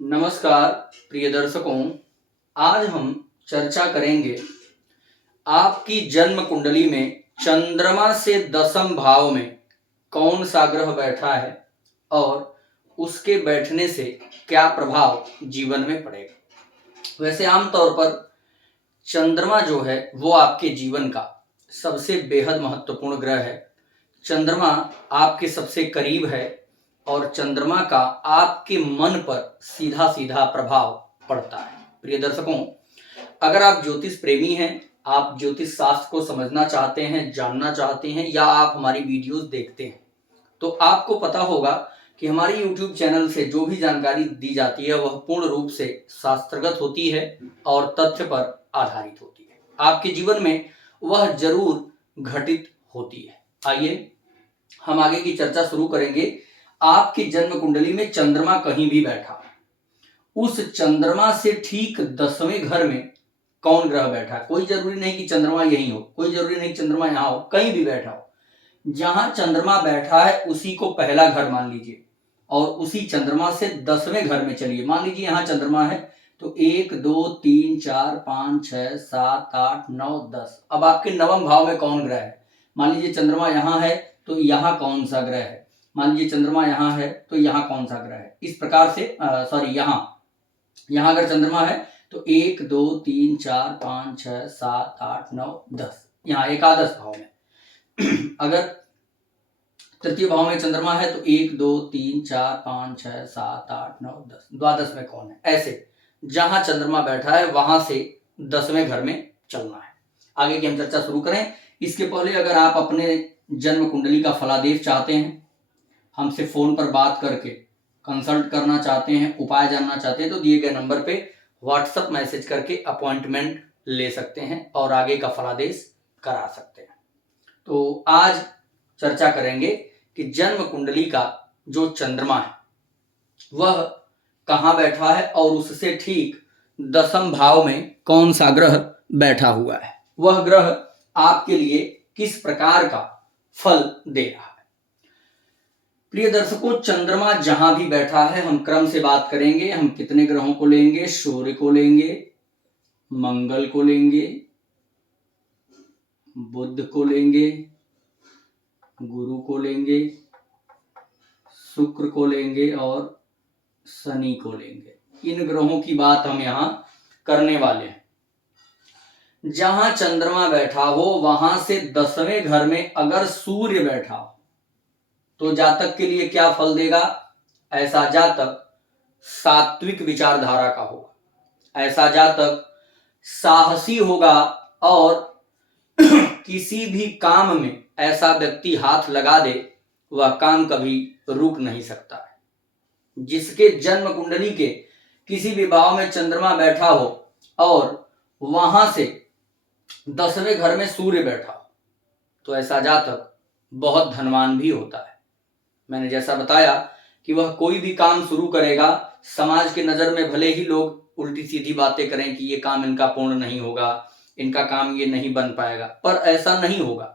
नमस्कार प्रिय दर्शकों, आज हम चर्चा करेंगे आपकी जन्म कुंडली में चंद्रमा से दसम भाव में कौन सा ग्रह बैठा है और उसके बैठने से क्या प्रभाव जीवन में पड़ेगा। वैसे आमतौर पर चंद्रमा जो है वो आपके जीवन का सबसे बेहद महत्वपूर्ण ग्रह है। चंद्रमा आपके सबसे करीब है और चंद्रमा का आपके मन पर सीधा सीधा प्रभाव पड़ता है। प्रिय दर्शकों, अगर आप ज्योतिष प्रेमी हैं, आप ज्योतिष शास्त्र को समझना चाहते हैं, जानना चाहते हैं, या आप हमारी वीडियोस देखते हैं, तो आपको पता होगा कि हमारी YouTube चैनल से जो भी जानकारी दी जाती है वह पूर्ण रूप से शास्त्रगत होती है और तथ्य पर आधारित होती है। आपके जीवन में वह जरूर घटित होती है। आइए हम आगे की चर्चा शुरू करेंगे। आपकी जन्म कुंडली में चंद्रमा कहीं भी बैठा, उस चंद्रमा से ठीक 10वें घर में कौन ग्रह बैठा। कोई जरूरी नहीं कि चंद्रमा यहीं हो, कोई जरूरी नहीं चंद्रमा यहां हो, कहीं भी बैठा हो। जहां चंद्रमा बैठा है उसी को पहला घर मान लीजिए और उसी चंद्रमा से 10वें घर में चलिए। मान लीजिए यहां चंद्रमा है तो 1 2 3 4 5 6 7 8 9 10। अब आपके नवम भाव में कौन ग्रह है। मान लीजिए चंद्रमा यहां है तो यहां कौन सा ग्रह है। मान लीजिए चंद्रमा यहां है तो यहां कौन सा ग्रह है। इस प्रकार से यहां अगर चंद्रमा है तो 1 2 3 4 5 6 7 8 9 10, यहाँ एकादश भाव में। अगर तृतीय भाव में चंद्रमा है तो 1 2 3 4 5 6 7 8 9 10, द्वादश में कौन है। ऐसे जहां चंद्रमा बैठा है वहां से 10वें घर में चलना है। आगे की हम चर्चा शुरू करें इसके पहले अगर आप अपने जन्म कुंडली का फलादेश चाहते हैं, हमसे फोन पर बात करके कंसल्ट करना चाहते हैं, उपाय जानना चाहते हैं, तो दिए गए नंबर पे व्हाट्सएप मैसेज करके अपॉइंटमेंट ले सकते हैं और आगे का फलादेश करा सकते हैं। तो आज चर्चा करेंगे कि जन्म कुंडली का जो चंद्रमा है वह कहाँ बैठा है और उससे ठीक 10वें भाव में कौन सा ग्रह बैठा हुआ है, वह ग्रह आपके लिए किस प्रकार का फल दे रहा है। प्रिय दर्शकों, चंद्रमा जहां भी बैठा है हम क्रम से बात करेंगे। हम कितने ग्रहों को लेंगे, सूर्य को लेंगे, मंगल को लेंगे, बुध को लेंगे, गुरु को लेंगे, शुक्र को लेंगे और शनि को लेंगे। इन ग्रहों की बात हम यहां करने वाले हैं। जहां चंद्रमा बैठा हो वहां से 10वें घर में अगर सूर्य बैठा हो तो जातक के लिए क्या फल देगा। ऐसा जातक सात्विक विचारधारा का होगा, ऐसा जातक साहसी होगा और किसी भी काम में ऐसा व्यक्ति हाथ लगा दे वह काम कभी रुक नहीं सकता है। जिसके जन्म कुंडली के किसी भी भाव में चंद्रमा बैठा हो और वहां से 10वें घर में सूर्य बैठा हो तो ऐसा जातक बहुत धनवान भी होता है। मैंने जैसा बताया कि वह कोई भी काम शुरू करेगा, समाज के नजर में भले ही लोग उल्टी सीधी बातें करें कि ये काम इनका पूर्ण नहीं होगा, इनका काम ये नहीं बन पाएगा, पर ऐसा नहीं होगा।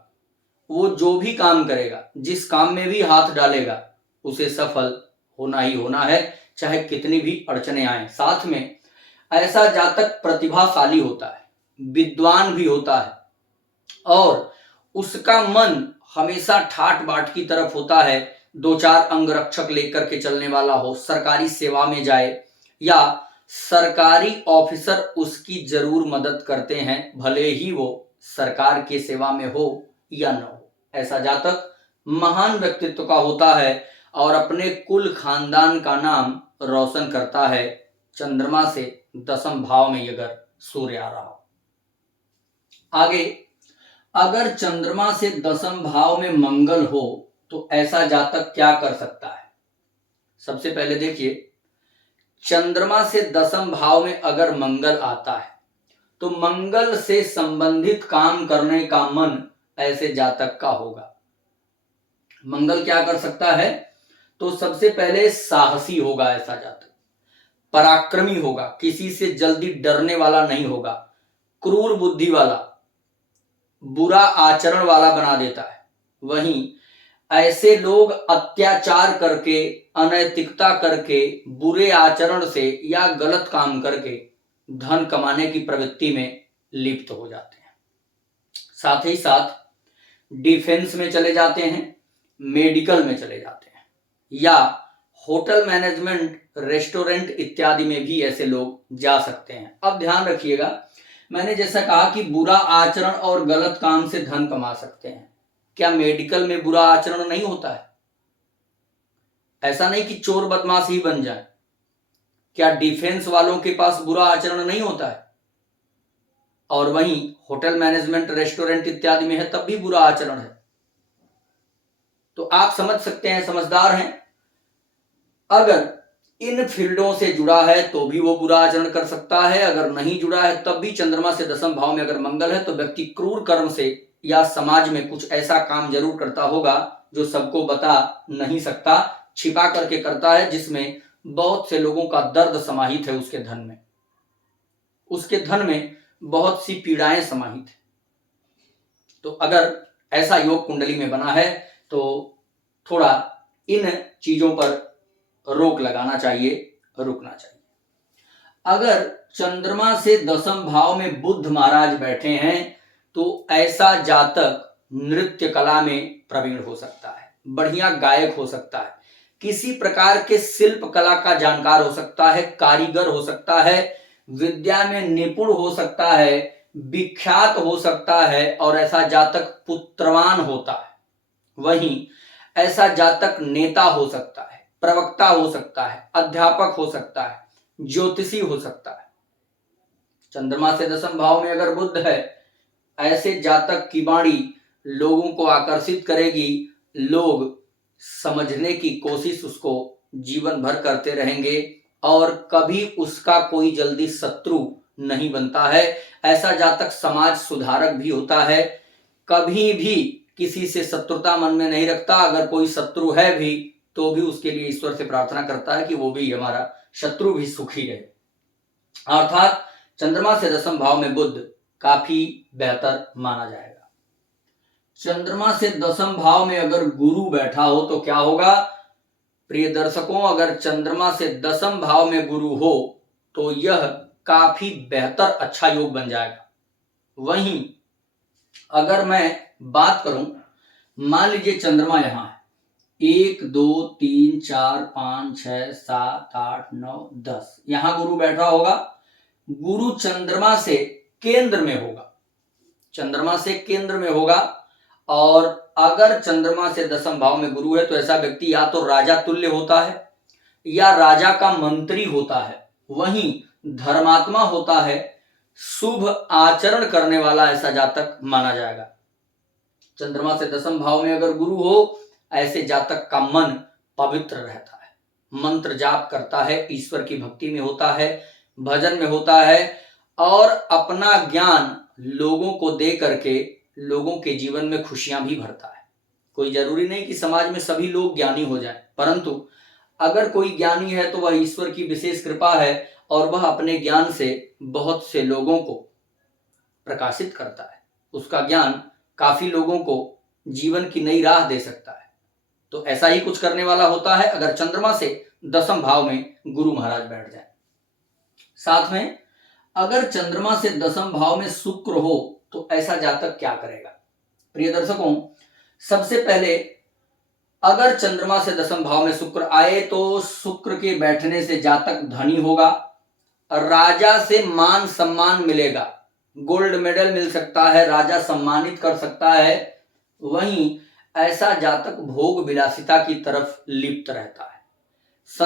वो जो भी काम करेगा, जिस काम में भी हाथ डालेगा, उसे सफल होना ही होना है, चाहे कितनी भी अड़चने आए। साथ में ऐसा जातक प्रतिभाशाली होता है, विद्वान भी होता है और उसका मन हमेशा ठाट बाट की तरफ होता है। 2-4 अंगरक्षक लेकर के चलने वाला हो, सरकारी सेवा में जाए या सरकारी ऑफिसर उसकी जरूर मदद करते हैं, भले ही वो सरकार के सेवा में हो या न हो। ऐसा जातक महान व्यक्तित्व का होता है और अपने कुल खानदान का नाम रोशन करता है। चंद्रमा से 10वें भाव में अगर सूर्य आ रहा हो। आगे अगर चंद्रमा से 10वें भाव में मंगल हो तो ऐसा जातक क्या कर सकता है। सबसे पहले देखिए, चंद्रमा से 10वें भाव में अगर मंगल आता है तो मंगल से संबंधित काम करने का मन ऐसे जातक का होगा। मंगल क्या कर सकता है तो सबसे पहले साहसी होगा, ऐसा जातक पराक्रमी होगा, किसी से जल्दी डरने वाला नहीं होगा, क्रूर बुद्धि वाला, बुरा आचरण वाला बना देता है। वहीं ऐसे लोग अत्याचार करके, अनैतिकता करके, बुरे आचरण से या गलत काम करके धन कमाने की प्रवृत्ति में लिप्त हो जाते हैं। साथ ही साथ डिफेंस में चले जाते हैं, मेडिकल में चले जाते हैं, या होटल मैनेजमेंट, रेस्टोरेंट इत्यादि में भी ऐसे लोग जा सकते हैं। अब ध्यान रखिएगा, मैंने जैसा कहा कि बुरा आचरण और गलत काम से धन कमा सकते हैं। क्या मेडिकल में बुरा आचरण नहीं होता है? ऐसा नहीं कि चोर बदमाश ही बन जाए। क्या डिफेंस वालों के पास बुरा आचरण नहीं होता है? और वहीं होटल मैनेजमेंट, रेस्टोरेंट इत्यादि में है तब भी बुरा आचरण है। तो आप समझ सकते हैं, समझदार हैं। अगर इन फील्डों से जुड़ा है तो भी वो बुरा आचरण कर सकता है, अगर नहीं जुड़ा है तब भी चंद्रमा से दसम भाव में अगर मंगल है तो व्यक्ति क्रूर कर्म से या समाज में कुछ ऐसा काम जरूर करता होगा जो सबको बता नहीं सकता, छिपा करके करता है, जिसमें बहुत से लोगों का दर्द समाहित है। उसके धन में बहुत सी पीड़ाएं समाहित है। तो अगर ऐसा योग कुंडली में बना है तो थोड़ा इन चीजों पर रोक लगाना चाहिए, रुकना चाहिए। अगर चंद्रमा से दसम भाव में बुध महाराज बैठे हैं तो ऐसा जातक नृत्य कला में प्रवीण हो सकता है, बढ़िया गायक हो सकता है, किसी प्रकार के शिल्प कला का जानकार हो सकता है, कारीगर हो सकता है, विद्या में निपुण हो सकता है, विख्यात हो सकता है, और ऐसा जातक पुत्रवान होता है। वहीं ऐसा जातक नेता हो सकता है, प्रवक्ता हो सकता है, अध्यापक हो सकता है, ज्योतिषी हो सकता है। चंद्रमा से दसम भाव में अगर बुध है, ऐसे जातक की वाणी लोगों को आकर्षित करेगी, लोग समझने की कोशिश उसको जीवन भर करते रहेंगे और कभी उसका कोई जल्दी शत्रु नहीं बनता है। ऐसा जातक समाज सुधारक भी होता है, कभी भी किसी से शत्रुता मन में नहीं रखता, अगर कोई शत्रु है भी तो भी उसके लिए ईश्वर से प्रार्थना करता है कि वो भी हमारा शत्रु भी सुखी रहे। अर्थात चंद्रमा से दसम भाव में बुध काफी बेहतर माना जाएगा। चंद्रमा से दसम भाव में अगर गुरु बैठा हो तो क्या होगा? प्रिय दर्शकों, अगर चंद्रमा से दसम भाव में गुरु हो तो यह काफी बेहतर अच्छा योग बन जाएगा। वहीं अगर मैं बात करूं, मान लीजिए चंद्रमा यहां है, 1 2 3 4 5 6 7 8 9 10, यहां गुरु बैठा होगा। गुरु चंद्रमा से केंद्र में होगा, चंद्रमा से केंद्र में होगा। और अगर चंद्रमा से दसम भाव में गुरु है तो ऐसा व्यक्ति या तो राजा तुल्य होता है या राजा का मंत्री होता है, वहीं धर्मात्मा होता है, शुभ आचरण करने वाला ऐसा जातक माना जाएगा। चंद्रमा से दसम भाव में अगर गुरु हो, ऐसे जातक का मन पवित्र रहता है, मंत्र जाप करता है, ईश्वर की भक्ति में होता है, भजन में होता है, और अपना ज्ञान लोगों को दे करके लोगों के जीवन में खुशियां भी भरता है। कोई जरूरी नहीं कि समाज में सभी लोग ज्ञानी हो जाएं, परंतु अगर कोई ज्ञानी है तो वह ईश्वर की विशेष कृपा है और वह अपने ज्ञान से बहुत से लोगों को प्रकाशित करता है। उसका ज्ञान काफी लोगों को जीवन की नई राह दे सकता है। तो ऐसा ही कुछ करने वाला होता है अगर चंद्रमा से दसम भाव में गुरु महाराज बैठ जाए। साथ में अगर चंद्रमा से दसम भाव में शुक्र हो तो ऐसा जातक क्या करेगा? प्रिय दर्शकों, सबसे पहले अगर चंद्रमा से दसम भाव में शुक्र आए तो शुक्र के बैठने से जातक धनी होगा, राजा से मान सम्मान मिलेगा, गोल्ड मेडल मिल सकता है, राजा सम्मानित कर सकता है। वहीं ऐसा जातक भोग विलासिता की तरफ लिप्त रहता है,